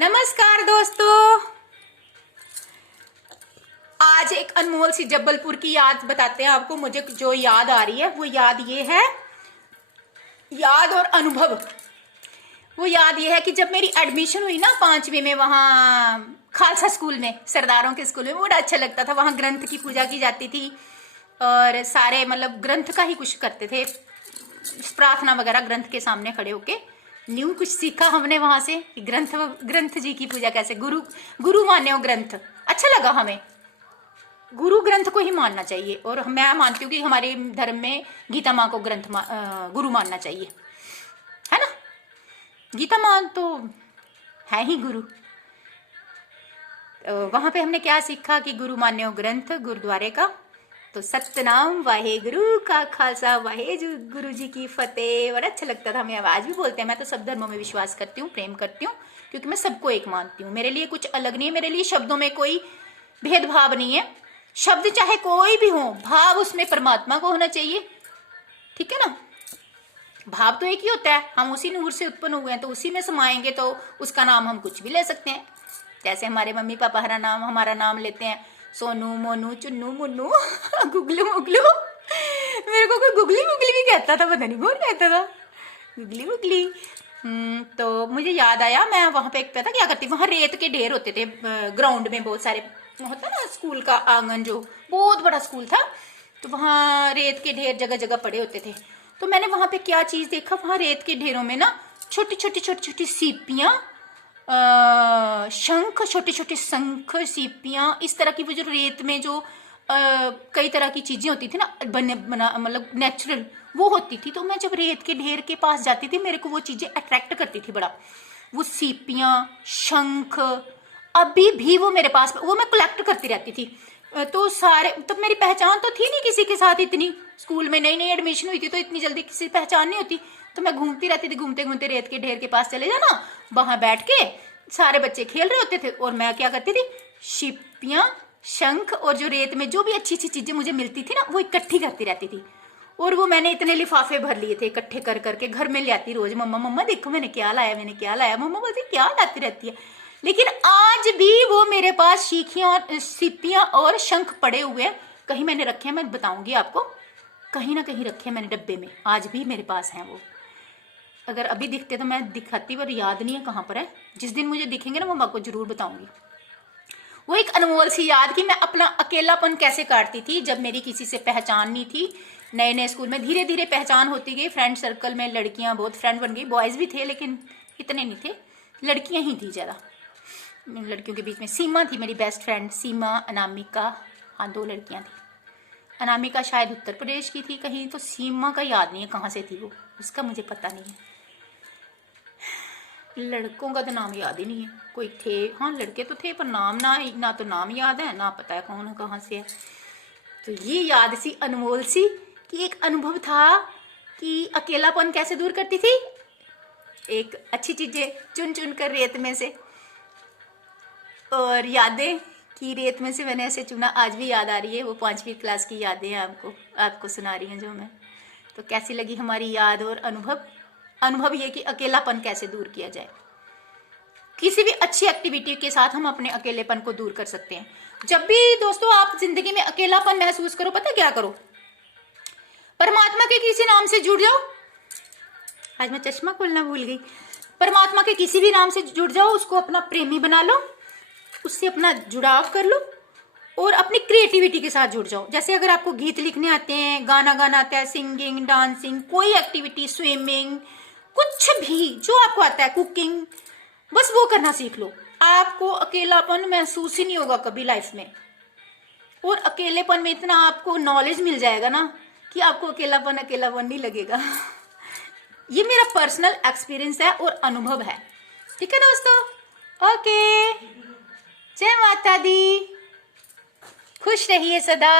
नमस्कार दोस्तों, आज एक अनमोल सी जबलपुर की याद बताते हैं आपको। मुझे जो याद आ रही है वो याद ये है, याद और अनुभव। वो याद ये है कि जब मेरी एडमिशन हुई ना 5वीं में, वहां खालसा स्कूल में, सरदारों के स्कूल में, बड़ा अच्छा लगता था। वहां ग्रंथ की पूजा की जाती थी और सारे मतलब ग्रंथ का ही कुछ करते थे, प्रार्थना वगैरह ग्रंथ के सामने खड़े होके। न्यू कुछ सीखा हमने वहां से कि ग्रंथ जी की पूजा कैसे, गुरु मान्य हो ग्रंथ। अच्छा लगा हमें, गुरु ग्रंथ को ही मानना चाहिए। और मैं मानती हूँ कि हमारे धर्म में गीता माँ को गुरु मानना चाहिए, है ना। गीता माँ तो है ही गुरु। वहां पे हमने क्या सीखा कि गुरु मान्य हो ग्रंथ गुरुद्वारे का। तो सतनाम वाहे गुरु का खालसा, वाहे गुरु जी की फतेह। बड़ा अच्छा लगता था हमें। आज भी बोलते हैं। मैं तो सब धर्मों में विश्वास करती हूँ, प्रेम करती हूँ, क्योंकि मैं सबको एक मानती हूँ। मेरे लिए कुछ अलग नहीं है। मेरे लिए शब्दों में कोई भेदभाव नहीं है। शब्द चाहे कोई भी हो, भाव उसमें परमात्मा को होना चाहिए, ठीक है ना। भाव तो एक ही होता है। हम उसी नूर से उत्पन्न हुए हैं, तो उसी में समाएंगे तो उसका नाम हम कुछ भी ले सकते हैं। जैसे हमारे मम्मी पापा हमारा नाम लेते हैं, सोनू, मोनू, चुन्नू, मुन्नू, गुगलू मुगलू। मेरे को कोई गुगली मुगली भी कहता था, पता नहीं कौन कहता था, गुगली मुगली। तो मुझे याद आया, मैं वहां पे पता क्या करती, वहां रेत के ढेर होते थे ग्राउंड में, बहुत सारे होता ना स्कूल का आंगन, जो बहुत बड़ा स्कूल था, तो वहां रेत के ढेर जगह जगह पड़े होते थे। तो मैंने वहां पे क्या चीज देखा, वहां रेत के ढेरों में ना छोटी छोटी सीपियां, शंख, छोटे छोटे शंख, सीपियां, इस तरह की वो जो रेत में जो कई तरह की चीजें होती थी ना, बना मतलब नेचुरल, वो होती थी। तो मैं जब रेत के ढेर के पास जाती थी, मेरे को वो चीजें अट्रैक्ट करती थी बड़ा। वो सीपियां, शंख, अभी भी वो मेरे पास, वो मैं कलेक्ट करती रहती थी। तो सारे, तब मेरी पहचान तो थी नहीं किसी के साथ इतनी। स्कूल में नई नई एडमिशन हुई थी, तो इतनी जल्दी किसी पहचान नहीं होती। तो मैं घूमती रहती थी, घूमते घूमते रेत के ढेर के पास चले जाना, वहां बैठ के सारे बच्चे खेल रहे होते थे, और मैं क्या करती थी, शिपियां, शंख और जो रेत में जो भी अच्छी अच्छी चीजें मुझे मिलती थी ना, वो इकट्ठी करती रहती थी। और वो मैंने इतने लिफाफे भर लिए थे, इकट्ठे कर करके घर में ले आती रोज। मम्मा मम्मा देखो मैंने क्या लाया, मैंने क्या लाया। मम्मा बोलती क्या लाती रहती है। लेकिन आज भी वो मेरे पास शीखियां और सीपियां और शंख पड़े हुए हैं। कहीं मैंने रखे हैं, मैं बताऊंगी आपको, कहीं ना कहीं रखे हैं मैंने डब्बे में, आज भी मेरे पास हैं वो। अगर अभी दिखते तो मैं दिखाती, पर याद नहीं है कहाँ पर है। जिस दिन मुझे दिखेंगे ना, वो मैं आपको जरूर बताऊंगी। वो एक अनमोल सी याद कि मैं अपना अकेलापन कैसे काटती थी जब मेरी किसी से पहचान नहीं थी। नए नए स्कूल में धीरे धीरे पहचान होती गई, फ्रेंड सर्कल में लड़कियां बहुत फ्रेंड बन गई, बॉयज भी थे लेकिन इतने नहीं थे, लड़कियां ही थी ज्यादा। लड़कियों के बीच में सीमा थी मेरी बेस्ट फ्रेंड, सीमा, अनामिका, हाँ 2 लड़कियां थी। अनामिका शायद उत्तर प्रदेश की थी कहीं, तो सीमा का याद नहीं है कहाँ से थी वो, उसका मुझे पता नहीं है। लड़कों का तो नाम याद ही नहीं है, कोई थे, हाँ लड़के तो थे, पर नाम ना तो नाम याद है, ना पता है कौन कहाँ से है। तो ये याद सी अनमोल सी कि एक अनुभव था कि अकेलापन कैसे दूर करती थी, एक अच्छी चीजें चुन चुन कर रेत में से, और यादें कि रेत में से मैंने ऐसे चुना, आज भी याद आ रही है। वो 5वीं क्लास की यादें हैं, आपको सुना रही हैं जो मैं। तो कैसी लगी हमारी याद और अनुभव ये कि अकेलापन कैसे दूर किया जाए। किसी भी अच्छी एक्टिविटी के साथ हम अपने अकेलेपन को दूर कर सकते हैं। जब भी दोस्तों आप जिंदगी में अकेलापन महसूस करो, पता क्या करो, परमात्मा के किसी नाम से जुड़ जाओ। आज मैं चश्मा खोलना भूल गई। परमात्मा के किसी भी नाम से जुड़ जाओ, उसको अपना प्रेमी बना लो, उससे अपना जुड़ाव कर लो, और अपनी क्रिएटिविटी के साथ जुड़ जाओ। जैसे अगर आपको गीत लिखने आते हैं, गाना गाना आता है, सिंगिंग, डांसिंग, कोई एक्टिविटी, स्विमिंग, कुछ भी जो आपको आता है, कुकिंग, बस वो करना सीख लो। आपको अकेलापन महसूस ही नहीं होगा कभी लाइफ में। और अकेलेपन में इतना आपको नॉलेज मिल जाएगा ना कि आपको अकेलापन नहीं लगेगा। ये मेरा पर्सनल एक्सपीरियंस है और अनुभव है, ठीक है दोस्तों। ओके, जय माता दी, खुश रहिए सदा।